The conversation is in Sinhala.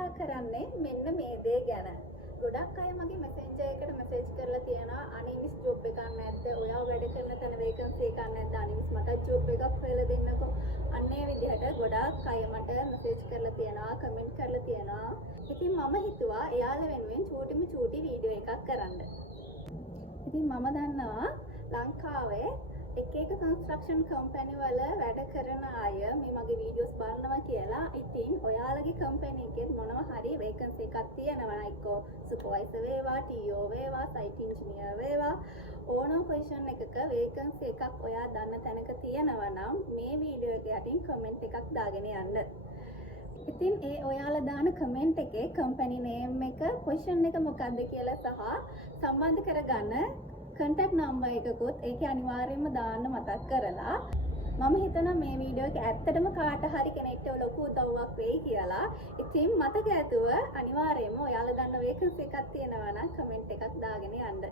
කතා කරන්නේ මෙන්න මේ දේ ගැන. ගොඩක් අය මගේ මෙසෙන්ජර් එකට මෙසේජ් කරලා තියෙනවා අනිවිස් ජොබ් එකක් නැද්ද? ඔයා වැඩ කරන තැන වේකන්සි එකක් නැද්ද? අනිවිස් මට ජොබ් එකක් හොයලා දෙන්නකෝ. අන්න ඒ විදිහට ගොඩක් අය මට මෙසේජ් කරලා තියෙනවා, කමෙන්ට් කරලා තියෙනවා. ඉතින් මම හිතුවා එයාලා වෙනුවෙන් චූටි වීඩියෝ එකක් කරන්න. ඉතින් මම දන්නවා ලංකාවේ එක කන්ස්ට්‍රක්ෂන් කම්පැනි වල වැඩ කරන අය මේ මගේ වීඩියෝස් බලනවා කියලා. ඉතින් ඔයාලගේ කම්පැනි එකේ මොනවා හරි වේකන්සි එකක් තියෙනවා එක්කෝ සුපර්වයිසර් වේවා, ටීఓ වේවා, සයිට් ඉන්ජිනියර් වේවා, ඕනම පොසිෂන් එකක වේකන්සි එකක් ඔයා දන්න තැනක තියෙනවා නම් මේ වීඩියෝ එක යටින් කමෙන්ට් එකක් දාගෙන යන්න. ඉතින් ඒ ඔයාලා දාන කමෙන්ට් එකේ කම්පැනි නේම් එක, පොසිෂන් එක මොකක්ද කියලා සහ සම්බන්ධ කරගන්න contact number එකකුත් ඒකේ අනිවාර්යයෙන්ම දාන්න මතක් කරලා මම හිතනවා මේ වීඩියෝ එක ඇත්තටම කාට හරි කෙනෙක්ට ලොකු උදව්වක් වෙයි කියලා. ඉතින් මතක ඇතුව අනිවාර්යයෙන්ම ඔයාලා දන්න වේකන්සි එකක් තියෙනවා නම් කමෙන්ට් එකක් දාගෙන යන්න.